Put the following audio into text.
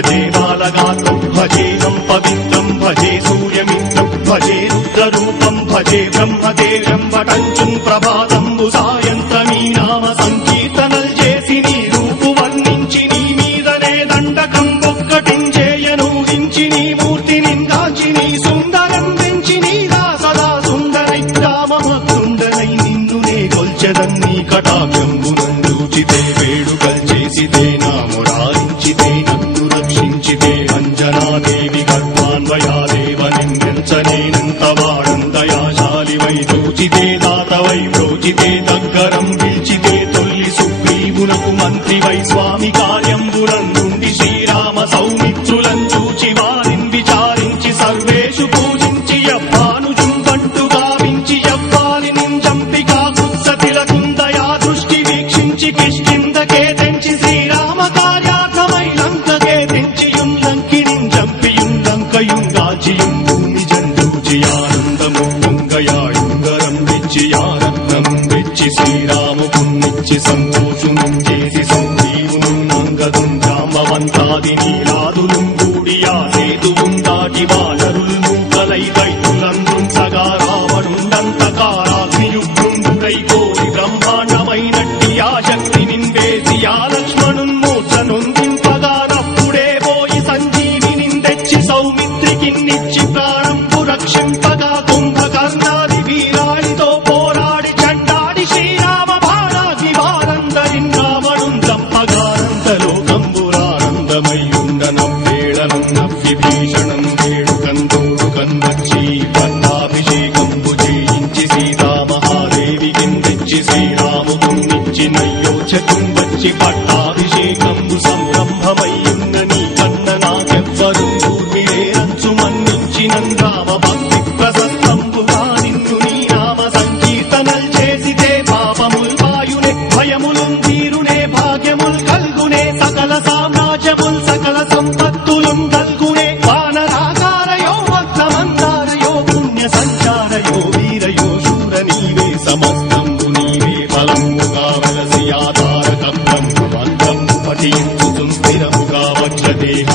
భజే బాలగాత్రం భజేహం పవిత్రం భజే సూర్యమిత్రం భజే రుద్రరూపం భజే బ్రహ్మదేవం వటంచుం ప్రభాతంబు సాయంత్రమీ నామ సంకీర్తనల్ చేసి నీ రూపు వర్ణించి నీ మీదనే దండకం ఒక్కటించేయనూహించి నీ మూర్తిని దాచి నీ సుందరం పెంచి నీదా సదా సుందరై రామభక్తుండనై నిన్నునే గొల్చెదన్నీ కటాక్షంబునందూచితే వేడుకల్ చేసితే నా మురారించితే నన్ను రక్షించితే అంజనాదేవి గర్వాన్వయాదేవ నిన్నెంచనేనంత వాడందయాశాలివై చూచితే దాతవై ప్రోచితే దగ్గరం పిలిచితే తొల్లి సుగ్రీవునకు మంత్రివై స్వామి కార్యంబులందుండి శ్రీరామ సౌమిత్రులం చూచి వారిని విచారించి సర్వేషు పూజించి యవ్వానుజుం బంటు గావించి యవ్వాలిని చంపి కాకుత్సతిలకుందయా దృష్టి వీక్షించి కిష్కిందకే తెంచి శ్రీరామ కార్యార్థమై లంకకే తెంచియుం లంకినిం చంపియుం లంకయుం గాచియుం భూమి జండూచి ఆనందము పొంగయాయుంగరం వెచ్చి ఆరత్నం వెచ్చి శ్రీరాముకున్నిచ్చి సంతోషునం చేసి సంజీవును నంగదుం జాంబవంతాది నీలాదులు కూడియా సేతువుం దాటి వానరులు మూకలై దైతులందృంచగా రావణుండంతకారాగ్నియుగ్రుండుడై కోరి బ్రహ్మాండమైనట్టి ఆ శక్తి నిందేసి ఆ లక్ష్మణున్ మూర్ఛనొందింపగానప్పుడే పోయి సంజీవిని తెచ్చి సౌమిత్రికిన్నిచ్చి ప్రాణంపు రక్షింపగా కుంభకర్ణాది వీరాళితో పోరాడి చండాడి శ్రీరామ బాణాగ్ని వారందరిన్ రావణున్ చంపగానందలోకంబురానందమై ఉండనవ్వేళనం నవ్విభీషణం వేడుకందోడుకన్ వచ్చి పట్టాభిషేకంబు చేయించి సీతామహాదేవికి తెచ్చి శ్రీరాముకున్నిచ్చి నయ్యోచకం వచ్చి పట్టాభిషేకంబు సంరంభమయ్యున్న నీ కన్న నాకెవ్వరు ఊర్మిలేరంచు మన్నించినం రామ భక్తి ప్రసన్నంబుగా నిన్ను నీ నామ సంకీర్తనల్ చేసితే పాపముల్ వాయునే భయములుం తీరునే భాగ్యముల్ కల్గునే సకల సామ్రాజ్యముల్ సకల సంపత్తులుం కల్గునే వానరాకారయో వక్రమంతారయో పుణ్య సంచారయో వీరయో శూర నీవే సమస్తంబు నీవే ఫలముగా వెలసి ఆధారక బ్రహ్మమంత్రం పఠించుతుం స్థిరముగా వక్షదేహ